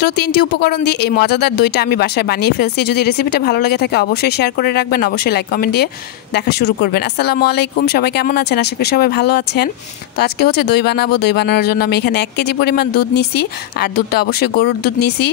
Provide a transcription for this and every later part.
মাত্র 3টি উপকরণ দিয়ে এই মজাদার দইটা আমি বাসায় বানিয়ে ফেলছি। যদি রেসিপিটা ভালো লাগে থাকে অবশ্যই শেয়ার করে রাখবেন, অবশ্যই লাইক কমেন্ট দিয়ে দেখা শুরু করবেন। আসসালামু আলাইকুম, সবাই কেমন আছেন? আশা করি সবাই ভালো আছেন। তো আজকে হচ্ছে দই বানাবো। দই বানানোর জন্য আমি এখানে 1 কেজি পরিমাণ দুধ নিছি, আর দুধটা অবশ্যই গরুর দুধ নিছি।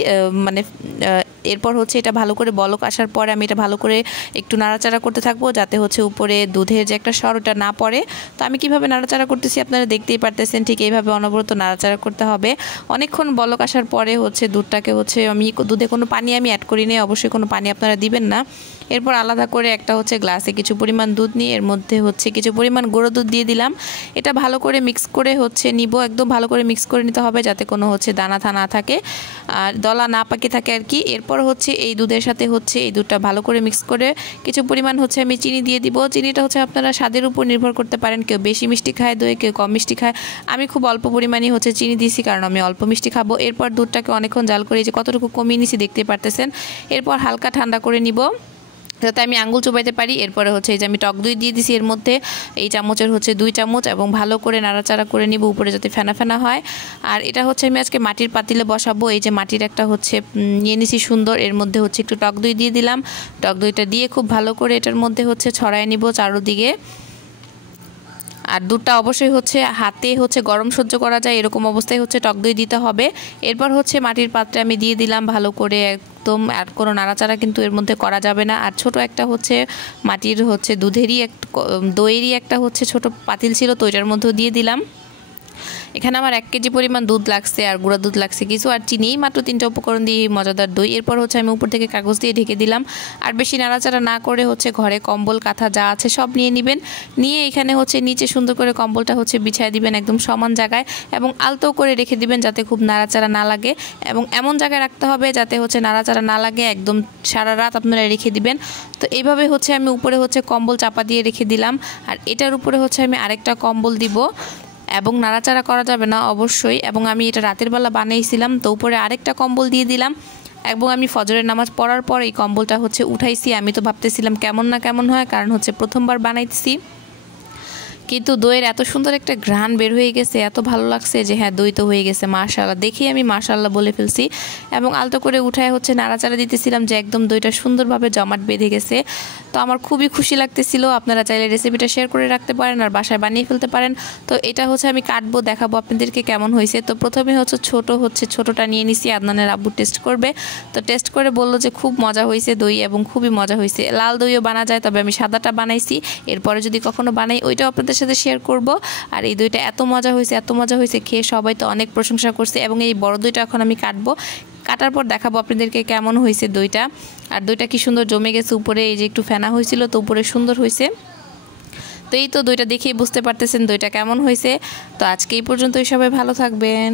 এরপর হচ্ছে এটা ভালো করে বলক আসার পরে আমি এটা ভালো করে একটু নাড়াচাড়া করতে থাকবো, যাতে হচ্ছে উপরে দুধের যে একটা সর ওটা না পড়ে। তো আমি কিভাবে নাড়াচাড়া করতেছি আপনারা দেখতেই পারতেছেন, ঠিক এইভাবে অনবরত নাড়াচাড়া করতে হবে। অনেকক্ষণ বলক আসার পরে হচ্ছে দুধটাকে হচ্ছে আমি দুধে কোনো পানি আমি অ্যাড করি নাই, অবশ্যই কোনো পানি আপনারা দিবেন না। এরপর আলাদা করে একটা হচ্ছে গ্লাসে কিছু পরিমাণ দুধ নিয়ে এর মধ্যে হচ্ছে কিছু পরিমাণ গুঁড়ো দুধ দিয়ে দিলাম। এটা ভালো করে মিক্স করে হচ্ছে নিব, একদম ভালো করে মিক্স করে নিতে হবে, যাতে কোনো হচ্ছে দানা না থাকে আর দলা না পাকে থাকে আর কি। এরপর হচ্ছে এই দুধের সাথে হচ্ছে এই দুধটা ভালো করে মিক্স করে কিছু পরিমাণ হচ্ছে আমি চিনি দিয়ে দিব। চিনিটা হচ্ছে আপনারা স্বাদের উপর নির্ভর করতে পারেন, কেউ বেশি মিষ্টি খায় দই, কেউ কম মিষ্টি খায়। আমি খুব অল্প পরিমাণে হচ্ছে চিনি দিয়েছি, কারণ আমি অল্প মিষ্টি খাবো। এরপর দুধটাকে অনেকক্ষণ জাল করে যে কতটুকু কমিয়ে নিছি দেখতে পারতেছেন। এরপর হালকা ঠান্ডা করে নিব, যাতে আমি আঙ্গুল চুবাইতে পারি। এরপরে হচ্ছে এই যে আমি টক দই দিয়ে দিছি এর মধ্যে, এই চামচের হচ্ছে 2 চামচ, এবং ভালো করে নাড়াচাড়া করে নিব উপরে যাতে ফেনা ফেনা হয়। আর এটা হচ্ছে আমি আজকে মাটির পাতিলে বসাবো। এই যে মাটির একটা হচ্ছে নিয়ে নিছি সুন্দর, এর মধ্যে হচ্ছে একটু টক দই দিয়ে দিলাম। টক দইটা দিয়ে খুব ভালো করে এটার মধ্যে হচ্ছে ছড়ায় নিব চারদিকে। আর দুধটা অবশ্যই হচ্ছে হাতে হচ্ছে গরম সহ্য করা যায় এরকম অবস্থায় হচ্ছে টক দই দিতে হবে। এরপর হচ্ছে মাটির পাত্রে আমি দিয়ে দিলাম ভালো করে একদম, আর কোনো নাড়াচাড়া কিন্তু এর মধ্যে করা যাবে না। আর ছোট একটা হচ্ছে মাটির হচ্ছে দুধেরই দইয়েরই একটা হচ্ছে ছোট পাতিল ছিল, তো এটার মধ্যেও দিয়ে দিলাম। এখানে আমার 1 কেজি পরিমাণ দুধ লাগছে, আর গুঁড়া দুধ লাগছে কিছু, আর চিনি, মাত্র 3টা উপকরণ দিয়ে মজাদার দই। এরপর হচ্ছে আমি উপর থেকে কাগজ দিয়ে ঢেকে দিলাম। আর বেশি নাড়াচাড়া না করে হচ্ছে ঘরে কম্বল কাঁথা যা আছে সব নিয়ে নেবেন, নিয়ে এখানে হচ্ছে নিচে সুন্দর করে কম্বলটা হচ্ছে বিছিয়ে দিবেন একদম সমান জায়গায়, এবং আলতো করে রেখে দিবেন যাতে খুব নাড়াচাড়া না লাগে, এবং এমন জায়গায় রাখতে হবে যাতে হচ্ছে নাড়াচাড়া না লাগে, একদম সারা রাত আপনারা রেখে দিবেন। তো এইভাবে হচ্ছে আমি উপরে হচ্ছে কম্বল চাপা দিয়ে রেখে দিলাম, আর এটার উপরে হচ্ছে আমি আরেকটা কম্বল দিব, এবং নাড়াচাড়া করা যাবে না অবশ্যই। এবং আমি এটা রাতের বেলা বানাইছিলাম, তো উপরে আরেকটা কম্বল দিয়ে দিলাম, এবং আমি ফজরের নামাজ পড়ার পর এই কম্বলটা হচ্ছে উঠাইছি। আমি তো ভাবতেছিলাম কেমন না কেমন হয়, কারণ হচ্ছে প্রথমবার বানাইতেছি, কিন্তু দইয়ের এত সুন্দর একটা ঘ্রাণ বের হয়ে গেছে, এত ভালো লাগছে যে হ্যাঁ দই তো হয়ে গেছে, মাশাআল্লাহ। দেখেই আমি মাশাআল্লাহ বলে ফেলছি, এবং আলতো করে উঠায় হচ্ছে নাড়াচাড়া দিতেছিলাম যে একদম দইটা সুন্দরভাবে জমাট বেঁধে গেছে। তো আমার খুবই খুশি লাগতেছিল। আপনারা চাইলে রেসিপিটা শেয়ার করে রাখতে পারেন আর বাসায় বানিয়ে ফেলতে পারেন। তো এটা হচ্ছে আমি কাটবো, দেখাবো আপনাদেরকে কেমন হয়েছে। তো প্রথমে হচ্ছে ছোটোটা নিয়ে নিছি, আদনানের আব্বু টেস্ট করবে। তো টেস্ট করে বললো যে খুব মজা হয়েছে দই, এবং খুবই মজা হয়েছে। লাল দইও বানা যায়, তবে আমি সাদাটা বানাইছি। এরপরে যদি কখনো বানাই ওইটাও আপনাদের সাথে শেয়ার করব। আর এই দইটা এত মজা হয়েছে খেয়ে সবাই তো অনেক প্রশংসা করছে। এবং এই বড় দইটা এখন আমি কাটার পর দেখাবো আপনাদেরকে কেমন হয়েছে দইটা। আর দইটা কি সুন্দর জমে গেছে উপরে, এই যে একটু ফেনা হয়েছিল তো উপরে সুন্দর হয়েছে। তো এই তো দইটা দেখেই বুঝতে পারতেছেন দইটা কেমন হয়েছে। তো আজকে এই পর্যন্তই, সবাই ভালো থাকবেন।